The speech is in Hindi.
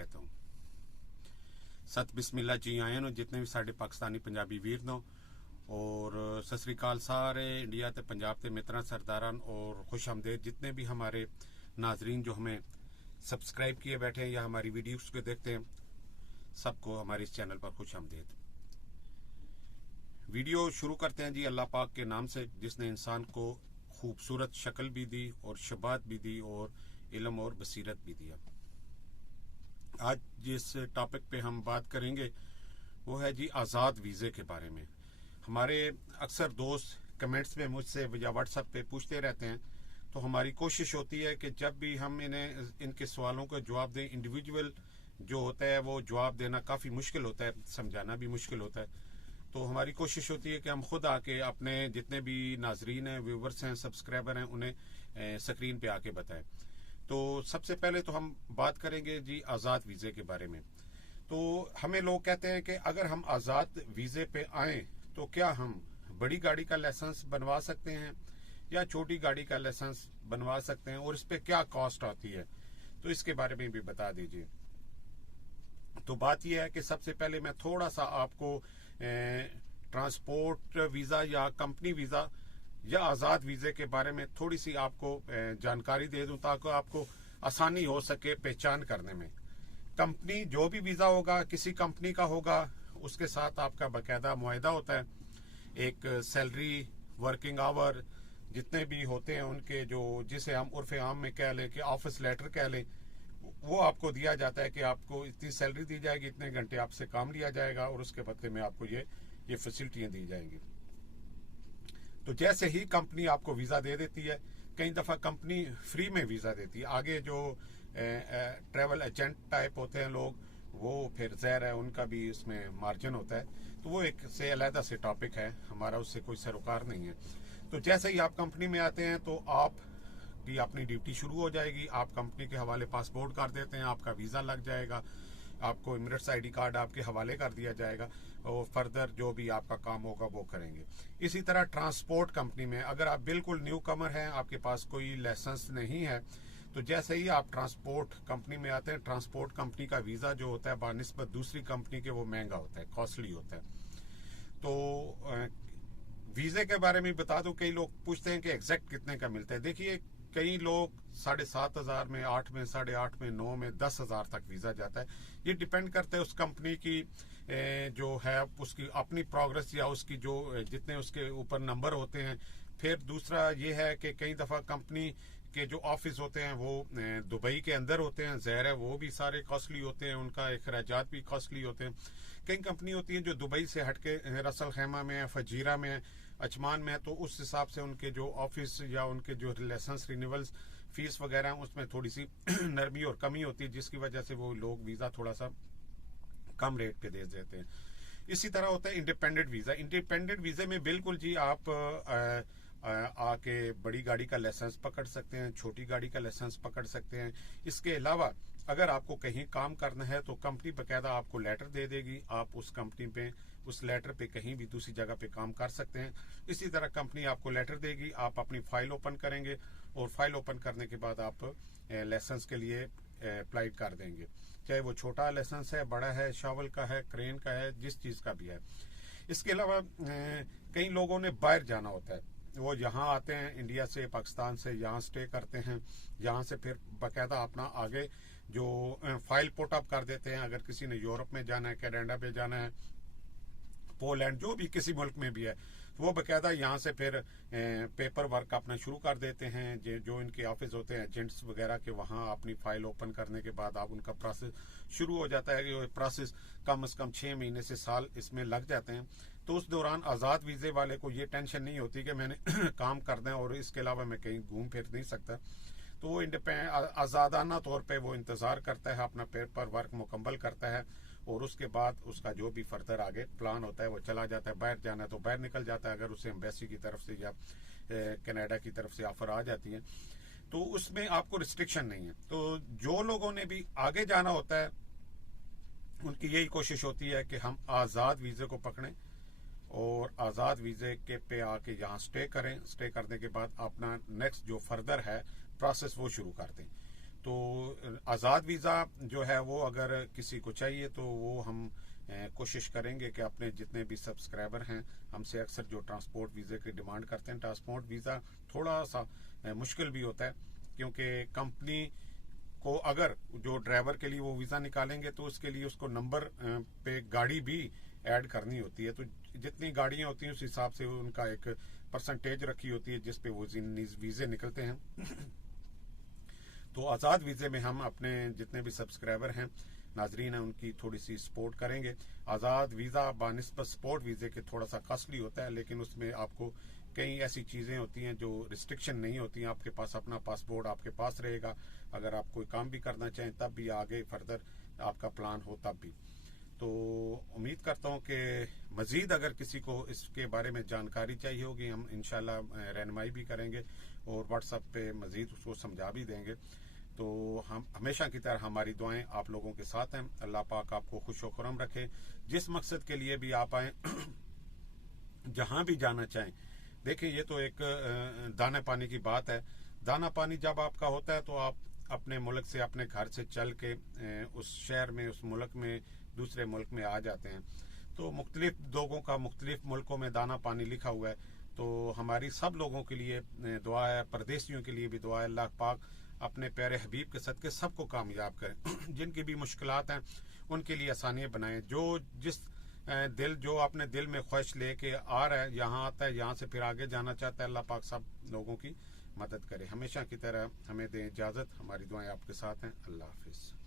कहता हूँ। सत बिस्मिल्ला जी आए नो जितने भी साढ़े पाकिस्तानी पंजाबी वीर नो और सत श्री अकाल सारे इंडिया ते पंजाब ते मित्रां सरदारान और खुश आमदेद जितने भी हमारे नाजरीन जो हमें सब्सक्राइब किए बैठे हैं या हमारी वीडियोस को देखते हैं, सबको हमारे इस चैनल पर खुश आमदेद। वीडियो शुरू करते हैं जी अल्लाह पाक के नाम से, जिसने इंसान को खूबसूरत शक्ल भी दी और शबात भी दी और इल्म और बसीरत भी दिया। आज जिस टॉपिक पे हम बात करेंगे वो है जी आज़ाद वीज़े के बारे में। हमारे अक्सर दोस्त कमेंट्स में मुझसे या व्हाट्सएप पे पूछते रहते हैं, तो हमारी कोशिश होती है कि जब भी हम इनके सवालों का जवाब दें, इंडिविजुअल जो होता है वो जवाब देना काफ़ी मुश्किल होता है, समझाना भी मुश्किल होता है। तो हमारी कोशिश होती है कि हम खुद आके अपने जितने भी नाजरीन हैं, व्यूवर्स हैं, सब्सक्राइबर हैं, उन्हें स्क्रीन पे आके बताएं। तो सबसे पहले तो हम बात करेंगे जी आज़ाद वीज़े के बारे में। तो हमें लोग कहते हैं कि अगर हम आज़ाद वीज़े पे आए तो क्या हम बड़ी गाड़ी का लाइसेंस बनवा सकते हैं या छोटी गाड़ी का लाइसेंस बनवा सकते हैं और इस पे क्या कॉस्ट आती है, तो इसके बारे में भी बता दीजिए। तो बात यह है कि सबसे पहले मैं थोड़ा सा आपको ट्रांसपोर्ट वीज़ा या कंपनी वीज़ा या आज़ाद वीज़े के बारे में थोड़ी सी आपको जानकारी दे दूं ताकि आपको आसानी हो सके पहचान करने में। कंपनी जो भी वीज़ा होगा किसी कंपनी का होगा, उसके साथ आपका बाकायदा मुआहदा होता है। एक सैलरी, वर्किंग आवर जितने भी होते हैं उनके, जो जिसे हम उर्फ आम में कह लें कि ऑफिस लेटर कह लें, वो आपको दिया जाता है कि आपको इतनी सैलरी दी जाएगी, इतने घंटे आपसे काम लिया जाएगा और उसके बदले में आपको ये फैसिलिटियां दी जाएंगी। तो जैसे ही कंपनी आपको वीज़ा दे देती है, कई दफ़ा कंपनी फ्री में वीज़ा देती है। आगे जो ट्रैवल एजेंट टाइप होते हैं लोग, वो फिर ज़ाहिर है उनका भी इसमें मार्जिन होता है, तो वो एक से अलहदा से टॉपिक है, हमारा उससे कोई सरोकार नहीं है। तो जैसे ही आप कंपनी में आते हैं तो आप की अपनी ड्यूटी शुरू हो जाएगी। आप कंपनी के हवाले पासपोर्ट कर देते हैं, आपका वीज़ा लग जाएगा, आपको एमिरेट्स आईडी कार्ड आपके हवाले कर दिया जाएगा और फर्दर जो भी आपका काम होगा वो करेंगे। इसी तरह ट्रांसपोर्ट कंपनी में अगर आप बिल्कुल न्यू कमर हैं, आपके पास कोई लाइसेंस नहीं है, तो जैसे ही आप ट्रांसपोर्ट कंपनी में आते हैं, ट्रांसपोर्ट कंपनी का वीज़ा जो होता है बानिस्बत दूसरी कंपनी के वो महंगा होता है, कॉस्टली होता है। तो वीज़े के बारे में बता दूं, कई लोग पूछते हैं कि एग्जैक्ट कितने का मिलता है। देखिए, कई लोग 7,500 में, 8 में, 8.5 में, 9 में, 10,000 तक वीज़ा जाता है। ये डिपेंड करता है उस कंपनी की जो है उसकी अपनी प्रोग्रेस या उसकी जो जितने उसके ऊपर नंबर होते हैं। फिर दूसरा ये है कि कई दफ़ा कंपनी के जो ऑफिस होते हैं वो दुबई के अंदर होते हैं, ज़ाहिर है वो भी सारे कॉस्टली होते हैं, उनका अखराजात भी कॉस्टली होते हैं। कई कंपनी होती है जो दुबई से हटके रसल खैमा में है, फजीरा में है, अजमान में है, तो उस हिसाब से उनके जो ऑफिस या उनके जो लाइसेंस रिन्यूअल्स फीस वगैरह उसमें थोड़ी सी नरमी और कमी होती है, जिसकी वजह से वो लोग वीज़ा थोड़ा सा कम रेट पे दे देते हैं। इसी तरह होता है इंडिपेंडेंट वीज़ा। इंडिपेंडेंट वीज़े में बिल्कुल जी आप आके बड़ी गाड़ी का लाइसेंस पकड़ सकते हैं, छोटी गाड़ी का लाइसेंस पकड़ सकते हैं। इसके अलावा अगर आपको कहीं काम करना है तो कंपनी बाकायदा आपको लेटर दे देगी, आप उस कंपनी पे उस लेटर पे कहीं भी दूसरी जगह पे काम कर सकते हैं। इसी तरह कंपनी आपको लेटर देगी, आप अपनी फाइल ओपन करेंगे और फाइल ओपन करने के बाद आप लाइसेंस के लिए अप्लाई कर देंगे, चाहे वो छोटा लाइसेंस है, बड़ा है, शावल का है, क्रेन का है, जिस चीज़ का भी है। इसके अलावा कई लोगों ने बाहर जाना होता है, वो यहाँ आते हैं इंडिया से, पाकिस्तान से, यहाँ स्टे करते हैं, यहाँ से फिर बाकायदा अपना आगे जो फाइल पुट अप कर देते हैं। अगर किसी ने यूरोप में जाना है, कनाडा पे जाना है, पोलैंड, जो भी किसी मुल्क में भी है, तो वो बाकायदा यहाँ से फिर पेपर वर्क अपना शुरू कर देते हैं। जो इनके ऑफिस होते हैं एजेंट्स वगैरह के, वहाँ अपनी फाइल ओपन करने के बाद आप उनका प्रोसेस शुरू हो जाता है। ये प्रोसेस कम से कम 6 महीने से साल इसमें लग जाते हैं। तो उस दौरान आज़ाद वीज़े वाले को ये टेंशन नहीं होती कि मैंने काम करना है और इसके अलावा मैं कहीं घूम फिर नहीं सकता। तो वो आज़ादाना तौर पे वो इंतज़ार करता है, अपना पेपर वर्क मुकम्मल करता है और उसके बाद उसका जो भी फर्दर आगे प्लान होता है वो चला जाता है। बाहर जाना है तो बाहर निकल जाता है, अगर उसे एम्बेसी की तरफ से या कनाडा की तरफ से ऑफर आ जाती है तो उसमें आपको रिस्ट्रिक्शन नहीं है। तो जो लोगों ने भी आगे जाना होता है उनकी यही कोशिश होती है कि हम आज़ाद वीज़े को पकड़ें और आज़ाद वीज़े के पे आके यहाँ स्टे करें। स्टे करने के बाद अपना नेक्स्ट जो फर्दर है प्रोसेस वो शुरू कर दें। तो आज़ाद वीज़ा जो है वो अगर किसी को चाहिए तो वो हम कोशिश करेंगे कि अपने जितने भी सब्सक्राइबर हैं, हमसे अक्सर जो ट्रांसपोर्ट वीज़े की डिमांड करते हैं, ट्रांसपोर्ट वीज़ा थोड़ा सा मुश्किल भी होता है, क्योंकि कंपनी को अगर जो ड्राइवर के लिए वो वीज़ा निकालेंगे तो उसके लिए उसको नंबर पे गाड़ी भी ऐड करनी होती है। तो जितनी गाड़ियां होती हैं उस हिसाब से उनका एक परसेंटेज रखी होती है जिस पे वो वीज़े निकलते हैं। तो आज़ाद वीज़े में हम अपने जितने भी सब्सक्राइबर हैं, नाजरीन हैं, उनकी थोड़ी सी सपोर्ट करेंगे। आज़ाद वीज़ा बानिस्बत स्पोर्ट वीज़े के थोड़ा सा कॉस्टली होता है, लेकिन उसमें आपको कई ऐसी चीज़ें होती हैं जो रिस्ट्रिक्शन नहीं होती हैं। आपके पास अपना पासपोर्ट आपके पास रहेगा, अगर आप कोई काम भी करना चाहें तब भी, आगे फर्दर आपका प्लान हो तब भी। तो उम्मीद करता हूँ कि मज़ीद अगर किसी को इसके बारे में जानकारी चाहिए होगी, हम इंशाल्लाह रहनुमाई भी करेंगे और व्हाट्सएप पे मज़ीद उसको समझा भी देंगे। तो हम हमेशा की तरह हमारी दुआएं आप लोगों के साथ हैं। अल्लाह पाक आपको खुश व खुरम रखे। जिस मकसद के लिए भी आप आए, जहां भी जाना चाहें, देखिए ये तो एक दाना पानी की बात है। दाना पानी जब आपका होता है तो आप अपने मुल्क से, अपने घर से चल के उस शहर में, उस मुल्क में, दूसरे मुल्क में आ जाते हैं। तो मुख्तलिफ लोगों का मुख्तलिफ मुल्कों में दाना पानी लिखा हुआ है। तो हमारी सब लोगों के लिए दुआ है, परदेशियों के लिए भी दुआ है। अल्लाह पाक अपने प्यारे हबीब के सदके सबको कामयाब करें। जिनकी भी मुश्किलात हैं उनके लिए आसानियाँ बनाएं। जो जिस दिल जो अपने दिल में ख्वाहिश लेके आ रहा है, यहाँ आता है, यहाँ से फिर आगे जाना चाहता है, अल्लाह पाक सब लोगों की मदद करे। हमेशा की तरह हमें दें इजाज़त। हमारी दुआएं आपके साथ हैं। अल्लाह हाफिज़।